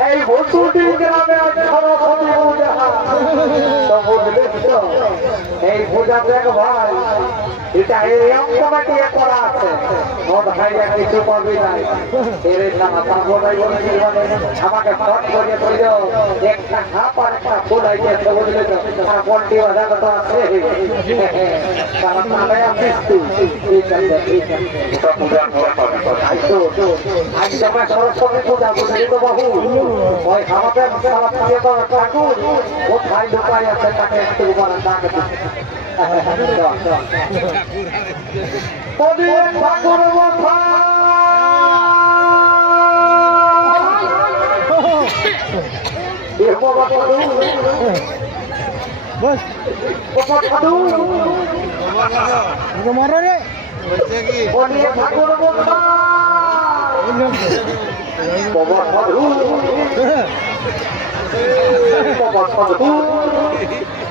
এই ভুতুটি গ্রামে আছে এই পূজা দেখ ভাই এটা এরকম কমিটি করা আছে? মোট ভাইয়া কিছু করবি নাই এর নাম পাবো নাই বলে কি বলে আমাকে ফোন করে কইল একটা হাফ আর একটা ফুল আইছে বুঝলি তো পল্টি বাধা কত আছে। কারণ আসিস তুই ঠিক আছে ঠিক আছে। আজ তোমার সরস্বতী পূজা, বুঝলি তো বাবু? ওই সারা ঠাকুর। ও ভাই ঢুকাই আছে তাকে একটু বলা ডাকে প্রদীপ ঠাকুর মাথা বস মারা রে ঠাকুর মাথা বাবা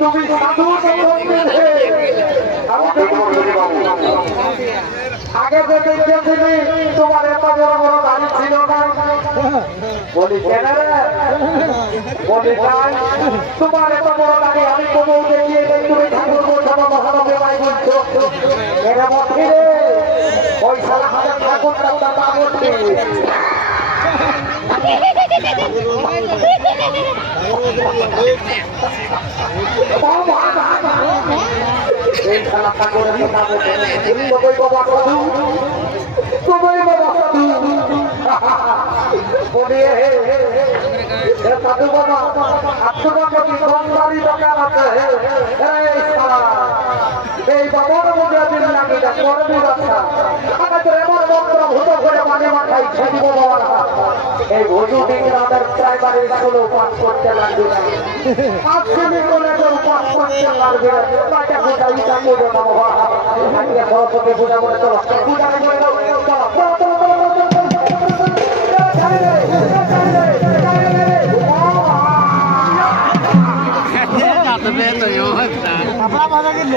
তুমি সাধু আগে থেকে দেখেছিলি তোমার এত বড় বড় গাড়ি ছিল না বলি বলি তোমার এত বড় গাড়ি আমি কোনো দেখিয়ে নেই তুমি ঠাকুর বলছো মহানবে ভাই বলছো। এরা মধ্যে ওই হাজার ঠাকুর দাদা বলছে এই খেলা ঠাকুরের কথা বলছে তোমায় বাবা সাধু বাবা বাবা আপনার প্রতি সোমবারই দোকান আছে এই বাবার মধ্যে দিন লাগে করবি বাচ্চা। আমাদের এমন মন্ত্র ভূত করে মানে মাথায় ছেড়িব বাবার এই ভুজু আমাদের প্রাইমারি স্কুলে পাঠ করতে লাগবে না। মাধ্যমিক কলেজে পাঠ করতে লাগবে না। তাকে পূজা ইটা করে বাবা সরস্বতী পূজা করে চলো। পূজা করে চলো।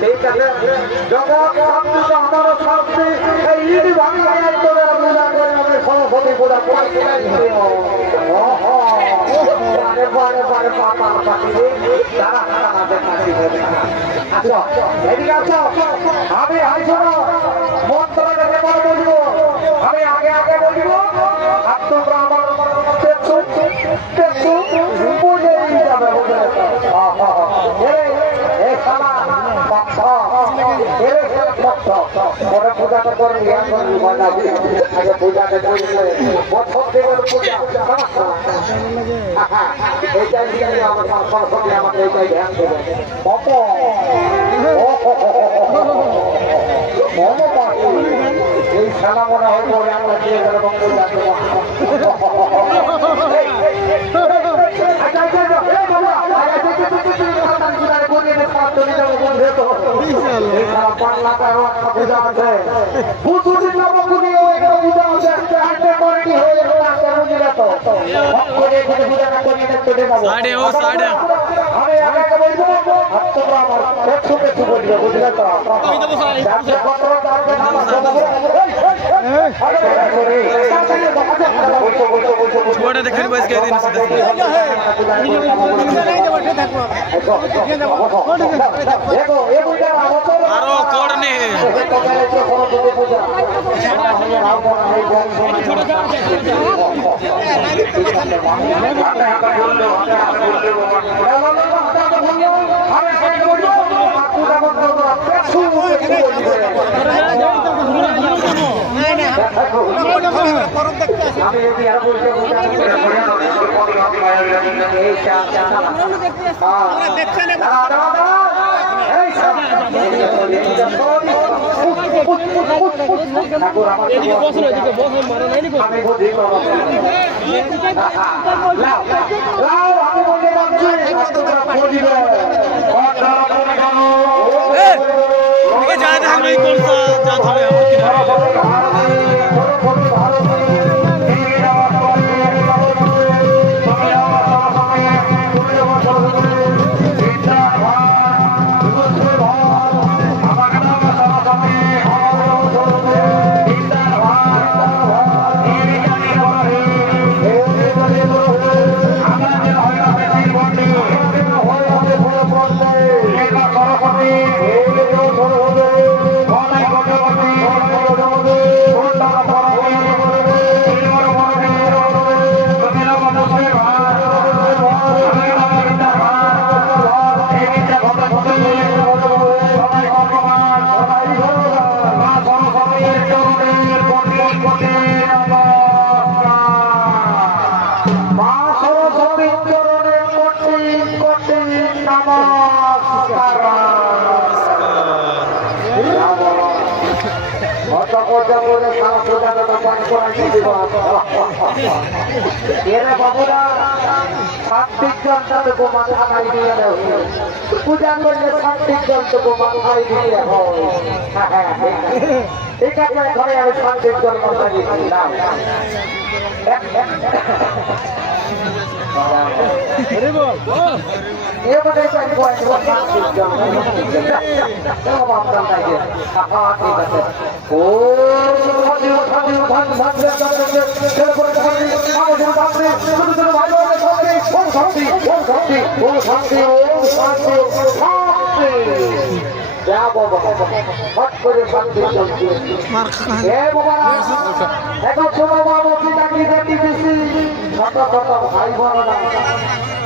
ঠিক আছে জগৎ শান্তি তো আমারও এই ইট পূজা করে আমি সরস্বতী পূজা আমি হাই শোনো পরে বলব আমি আগে আগে বলব আর যাবে এ শালা পক্ষ এ পক্ষ পরে পূজাটা করবি এখন বানাবি আগে পূজাটা করলে বছর দেবের পূজা এইটাই দিয়ে আমার সরস্বতী আমাকে এইটাই ধ্যান দেবে পপ এই খেলা মনে হয় পরে আমরা দিয়ে গেলে বঙ্গ সাইডে ও, সাইডে। আমি একা বলব আর আমার পেছু পেছু বলবে বুঝলে তো ছুয়াটা দেখেন বয়স কে দিন সাথে আরও কোড নে। আর বলতে এই চা চা দাঁড়া দাঁড়া দাঁড়া এই ঠাকুর আমাকে আমি বুঝি করব লাও লাও আমি বলে যাচ্ছি তোমরা বুঝিবে এদিকে যা দেখেন এই কোনটা যা ধরে আমার কি ধরে এরে বাবুরা, সাত্বিক জলটা তো মাথা নাই দিয়ে দেয় পূজা করলে সাত্বিক তো মাথায় দিয়ে হয়। ঠিক আছে, ঘরে আমি সাত্বিক জল মাথায় দিয়ে দিলাম Everybody say boy, what happened, John? Tell about something here. A party, but this. Oh, what do you want? What do you want? What do you want? What do you want? What do you want? What do you want? What do you want? What do you want? What do you এখন ছোট বাবা চাকরি চাকরি বেশি ছোট ছোট ভাই বড়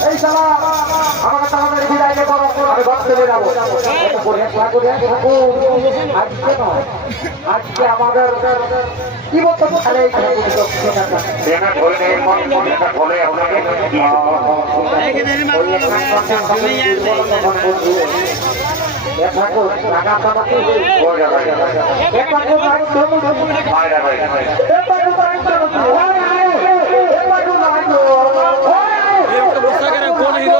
এই শালা আমাকে তাড়াতাড়ি বিদায় করো আমি ভাবতে বেরাবো এটা করে ঠাকুর ঠাকুর আজকে নয় আজকে আমাদের কি টাকা টাকা ঠাকুর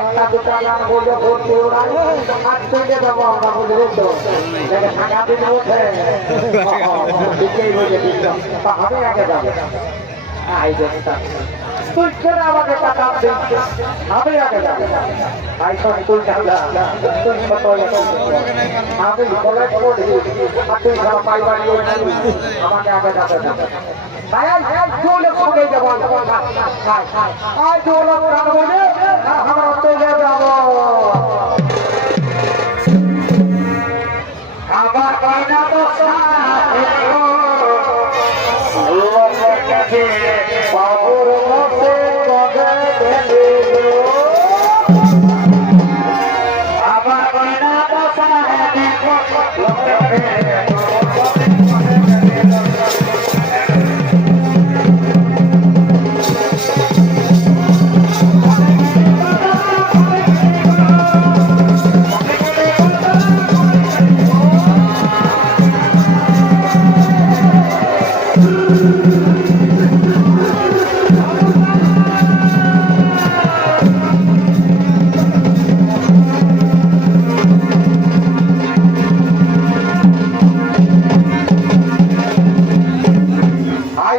একটা দুটা গান বলে ভর্তি ওরাই আজ থেকে যাব আমরা বলে তো দেখে দিন ওঠে ঠিকই বলে দিচ্ছ তা আগে যাব তুই কেন আমাকে টাকা আমি আগে যাব। আই শোন, তুই জানা তুই ছোট আমি পড়ি আর তুই সব পাই আমাকে আগে যাবে। আমরা চলে যাব।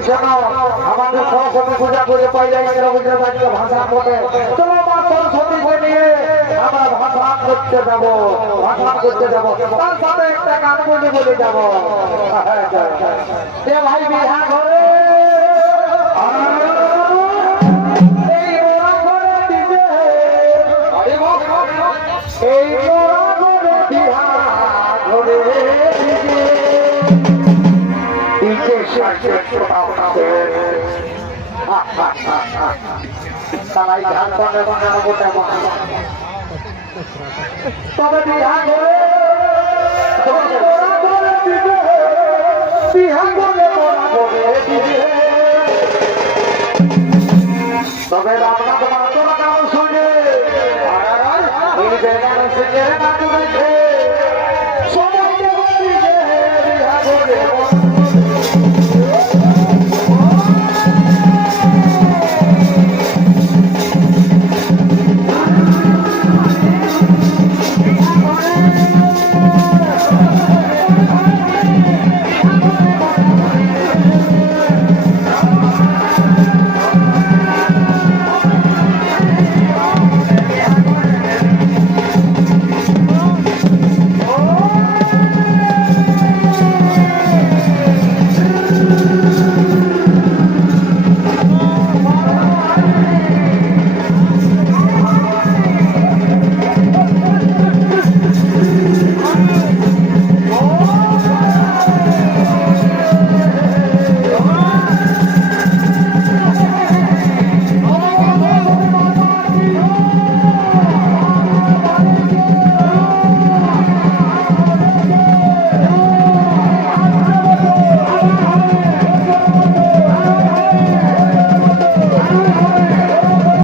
শোনো আমাদের সরস্বতী পূজা করে গেল বুঝে বাচ্চা ভাষা চলো মা সরস্বতীকে নিয়ে আমরা ভাষা করতে যাব, ভাষা করতে যাব। তার সাথে একটা গান বলে বলে যাব। এ ভাই বিহা ঘরে তারাই ধান পনেরো পনেরো গোটা তবে বিহার তবে আপনার তোমার তোমার কারণ শুনে শুনে না তুমি